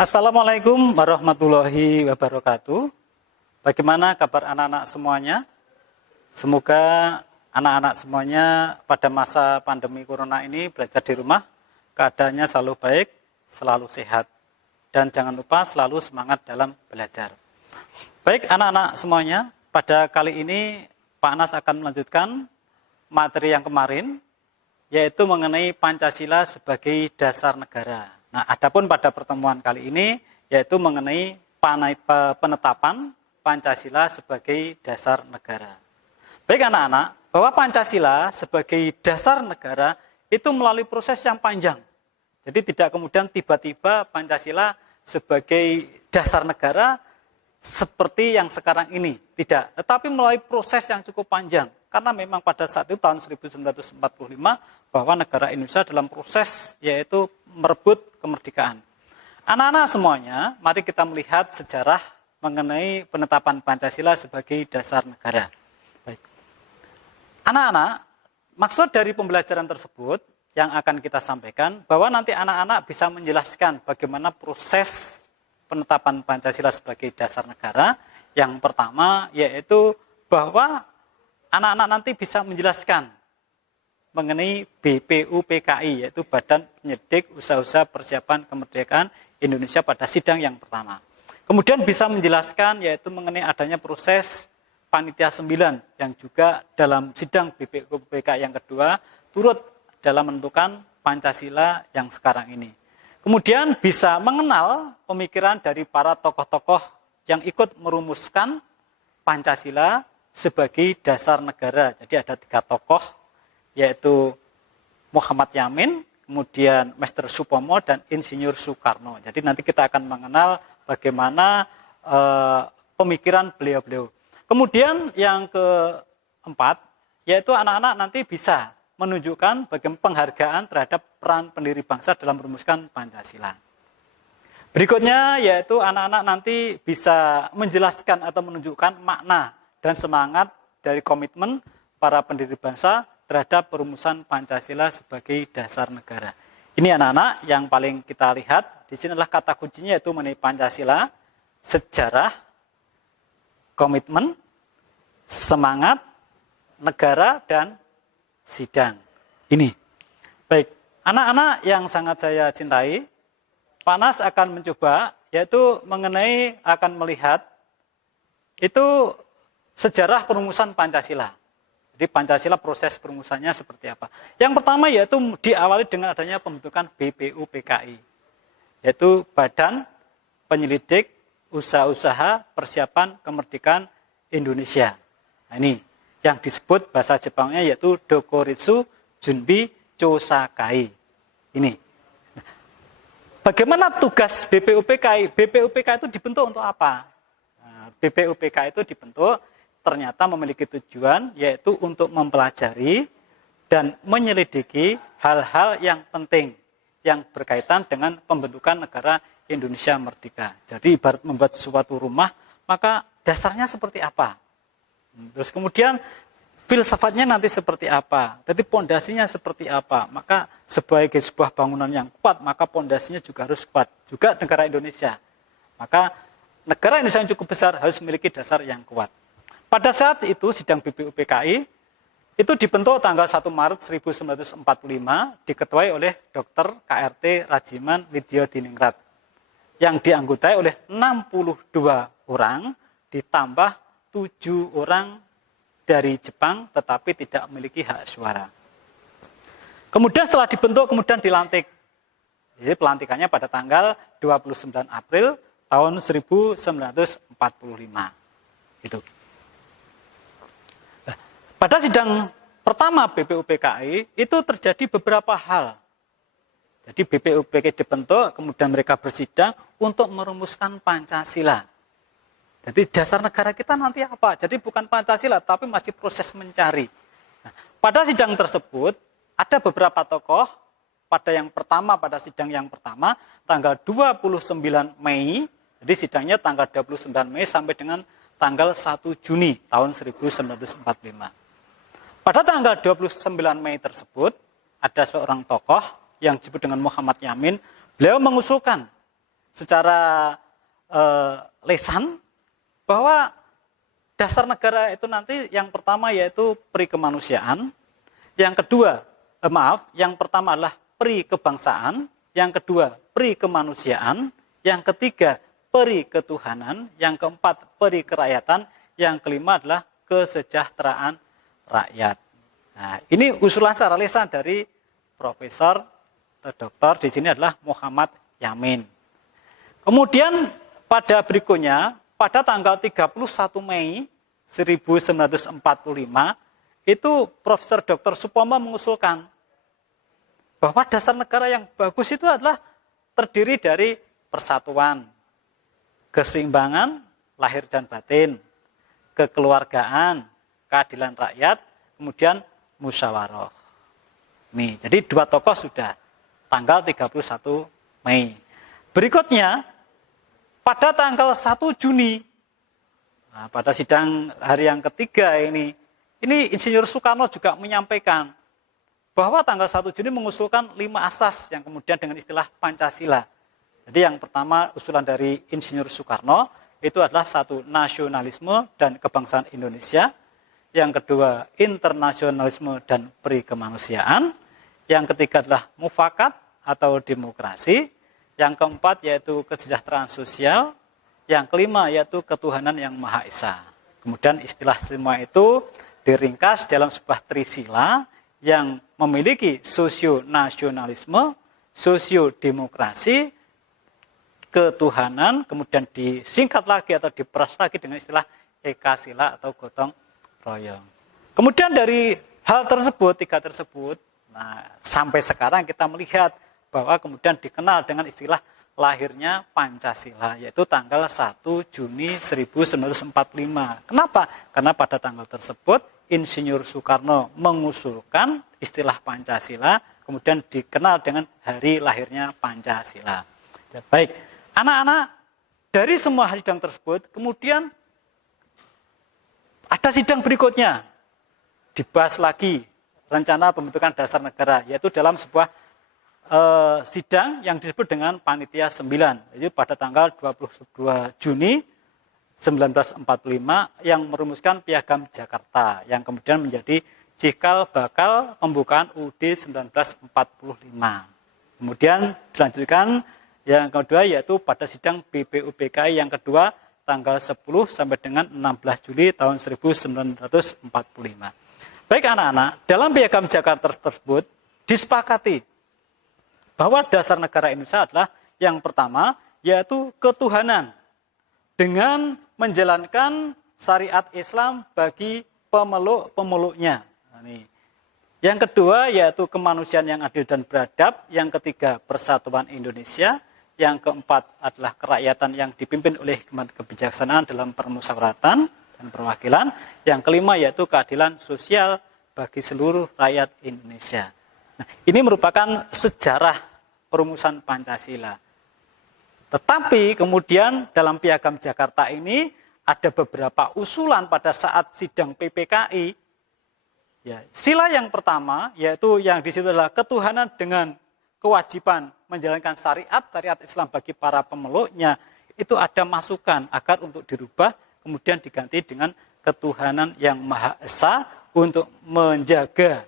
Assalamualaikum warahmatullahi wabarakatuh. Bagaimana kabar anak-anak semuanya? Semoga anak-anak semuanya pada masa pandemi corona ini belajar di rumah, keadaannya selalu baik, selalu sehat. Dan jangan lupa selalu semangat dalam belajar. Baik anak-anak semuanya, pada kali ini Pak Anas akan melanjutkan materi yang kemarin, yaitu mengenai Pancasila sebagai dasar negara. Nah, adapun pada pertemuan kali ini yaitu mengenai penetapan Pancasila sebagai dasar negara. Baik anak-anak, bahwa Pancasila sebagai dasar negara itu melalui proses yang panjang. Jadi tidak kemudian tiba-tiba Pancasila sebagai dasar negara seperti yang sekarang ini. Tidak, tetapi melalui proses yang cukup panjang. Karena memang pada saat itu tahun 1945 bahwa negara Indonesia dalam proses yaitu merebut kemerdekaan. Anak-anak semuanya, mari kita melihat sejarah mengenai penetapan Pancasila sebagai dasar negara. Baik. Anak-anak, maksud dari pembelajaran tersebut yang akan kita sampaikan bahwa nanti anak-anak bisa menjelaskan bagaimana proses penetapan Pancasila sebagai dasar negara. Yang pertama yaitu bahwa anak-anak nanti bisa menjelaskan mengenai BPUPKI, yaitu Badan Penyelidik Usaha-Usaha Persiapan Kemerdekaan Indonesia pada sidang yang pertama. Kemudian bisa menjelaskan yaitu mengenai adanya proses Panitia 9 yang juga dalam sidang BPUPKI yang kedua turut dalam menentukan Pancasila yang sekarang ini. Kemudian bisa mengenal pemikiran dari para tokoh-tokoh yang ikut merumuskan Pancasila sebagai dasar negara. Jadi ada 3 tokoh, yaitu Muhammad Yamin, kemudian Mr. Supomo, dan Insinyur Soekarno. Jadi nanti kita akan mengenal bagaimana pemikiran beliau-beliau. Kemudian yang keempat, yaitu anak-anak nanti bisa menunjukkan bagaimana penghargaan terhadap peran pendiri bangsa dalam merumuskan Pancasila. Berikutnya yaitu anak-anak nanti bisa menjelaskan atau menunjukkan makna dan semangat dari komitmen para pendiri bangsa terhadap perumusan Pancasila sebagai dasar negara. Ini anak-anak yang paling kita lihat, di sini adalah kata kuncinya yaitu mengenai Pancasila, sejarah, komitmen, semangat, negara, dan sidang. Ini. Baik, anak-anak yang sangat saya cintai, Pak Nas akan mencoba, yaitu mengenai akan melihat, itu sejarah perumusan Pancasila. Jadi Pancasila proses perumusannya seperti apa. Yang pertama yaitu diawali dengan adanya pembentukan BPUPKI. Yaitu Badan Penyelidik Usaha-Usaha Persiapan Kemerdekaan Indonesia. Nah, ini yang disebut bahasa Jepangnya yaitu Dokuritsu Junbi Chosakai. Ini. Bagaimana tugas BPUPKI? BPUPKI itu dibentuk untuk apa? Nah, BPUPKI itu dibentuk ternyata memiliki tujuan yaitu untuk mempelajari dan menyelidiki hal-hal yang penting yang berkaitan dengan pembentukan negara Indonesia merdeka. Jadi ibarat membuat suatu rumah, maka dasarnya seperti apa? Terus kemudian filsafatnya nanti seperti apa? Jadi pondasinya seperti apa? Maka sebagai sebuah bangunan yang kuat, maka pondasinya juga harus kuat. Juga negara Indonesia. Maka negara Indonesia yang cukup besar harus memiliki dasar yang kuat. Pada saat itu sidang BPUPKI itu dibentuk tanggal 1 Maret 1945 diketuai oleh Dr. KRT Rajiman Widyo Diningrat yang dianggotai oleh 62 orang ditambah 7 orang dari Jepang tetapi tidak memiliki hak suara. Kemudian setelah dibentuk kemudian dilantik. Jadi pelantikannya pada tanggal 29 April tahun 1945. Itu. Pada sidang pertama BPUPKI itu terjadi beberapa hal. Jadi BPUPKI dibentuk, kemudian mereka bersidang untuk merumuskan Pancasila. Jadi dasar negara kita nanti apa? Jadi bukan Pancasila, tapi masih proses mencari. Nah, pada sidang tersebut ada beberapa tokoh. Pada sidang yang pertama, tanggal 29 Mei, jadi sidangnya tanggal 29 Mei sampai dengan tanggal 1 Juni tahun 1945. Pada tanggal 29 Mei tersebut, ada seorang tokoh yang disebut dengan Muhammad Yamin. Beliau mengusulkan secara lesan bahwa dasar negara itu nanti yang pertama yaitu peri kemanusiaan, yang kedua, yang pertama adalah peri kebangsaan, yang kedua peri kemanusiaan, yang ketiga peri ketuhanan, yang keempat peri kerakyatan, yang kelima adalah kesejahteraan rakyat. Nah, ini usulan secara lisan dari Profesor Doktor di sini adalah Muhammad Yamin. Kemudian pada berikutnya, pada tanggal 31 Mei 1945, itu Profesor Dr. Supomo mengusulkan bahwa dasar negara yang bagus itu adalah terdiri dari persatuan, keseimbangan lahir dan batin, kekeluargaan, keadilan rakyat, kemudian musyawarah. Nih, jadi dua tokoh sudah tanggal 31 Mei. Berikutnya pada tanggal 1 Juni, nah, pada sidang hari yang ketiga ini Insinyur Soekarno juga menyampaikan bahwa tanggal 1 Juni mengusulkan 5 asas yang kemudian dengan istilah Pancasila. Jadi yang pertama usulan dari Insinyur Soekarno itu adalah satu, nasionalisme dan kebangsaan Indonesia. Yang kedua, internasionalisme dan peri kemanusiaan. Yang ketiga adalah mufakat atau demokrasi. Yang keempat yaitu kesejahteraan sosial. Yang kelima yaitu ketuhanan yang Maha Esa. Kemudian istilah semua itu diringkas dalam sebuah trisila yang memiliki sosio-nasionalisme, sosio-demokrasi, ketuhanan, kemudian disingkat lagi atau diperas lagi dengan istilah ekasila atau gotong royong. Kemudian dari hal tersebut, tiga tersebut, nah, sampai sekarang kita melihat bahwa kemudian dikenal dengan istilah lahirnya Pancasila, yaitu tanggal 1 Juni 1945. Kenapa? Karena pada tanggal tersebut Insinyur Soekarno mengusulkan istilah Pancasila, kemudian dikenal dengan hari lahirnya Pancasila. Ya, baik, anak-anak, dari semua sidang tersebut, kemudian ada sidang berikutnya, dibahas lagi rencana pembentukan dasar negara, yaitu dalam sebuah sidang yang disebut dengan Panitia 9, yaitu pada tanggal 22 Juni 1945 yang merumuskan Piagam Jakarta yang kemudian menjadi cikal bakal pembukaan UUD 1945. Kemudian dilanjutkan yang kedua yaitu pada sidang BPUPKI yang kedua tanggal 10 sampai dengan 16 Juli tahun 1945. Baik anak-anak, dalam Piagam Jakarta tersebut disepakati bahwa dasar negara Indonesia adalah yang pertama, yaitu ketuhanan dengan menjalankan syariat Islam bagi pemeluk-pemeluknya. Yang kedua, yaitu kemanusiaan yang adil dan beradab. Yang ketiga, persatuan Indonesia. Yang keempat adalah kerakyatan yang dipimpin oleh kebijaksanaan dalam permusyawaratan dan perwakilan. Yang kelima, yaitu keadilan sosial bagi seluruh rakyat Indonesia. Nah, ini merupakan sejarah perumusan Pancasila. Tetapi kemudian dalam Piagam Jakarta ini ada beberapa usulan pada saat sidang PPKI. Ya, sila yang pertama yaitu yang di situ adalah ketuhanan dengan kewajiban menjalankan syariat Islam bagi para pemeluknya. Itu ada masukan agar untuk dirubah kemudian diganti dengan ketuhanan yang Maha Esa untuk menjaga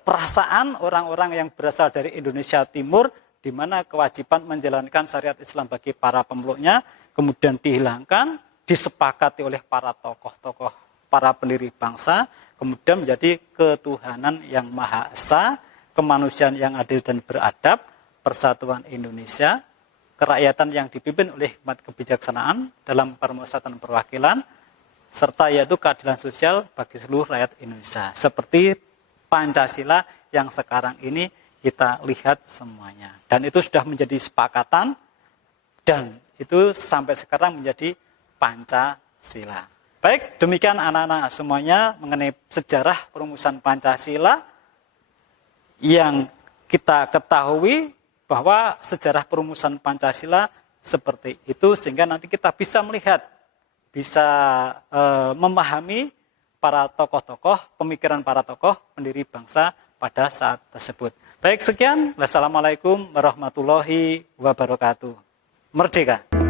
perasaan orang-orang yang berasal dari Indonesia Timur di mana kewajiban menjalankan syariat Islam bagi para pemeluknya kemudian dihilangkan, disepakati oleh para tokoh-tokoh, para pendiri bangsa, kemudian menjadi ketuhanan yang Maha Esa, kemanusiaan yang adil dan beradab, persatuan Indonesia, kerakyatan yang dipimpin oleh hikmat kebijaksanaan dalam permusyawaratan perwakilan, serta yaitu keadilan sosial bagi seluruh rakyat Indonesia. Seperti Pancasila yang sekarang ini kita lihat semuanya. Dan itu sudah menjadi sepakatan dan itu sampai sekarang menjadi Pancasila. Baik, demikian anak-anak semuanya mengenai sejarah perumusan Pancasila yang kita ketahui bahwa sejarah perumusan Pancasila seperti itu sehingga nanti kita bisa melihat, bisa memahami para tokoh-tokoh, pemikiran para tokoh pendiri bangsa pada saat tersebut. Baik, sekian. Wassalamualaikum warahmatullahi wabarakatuh. Merdeka!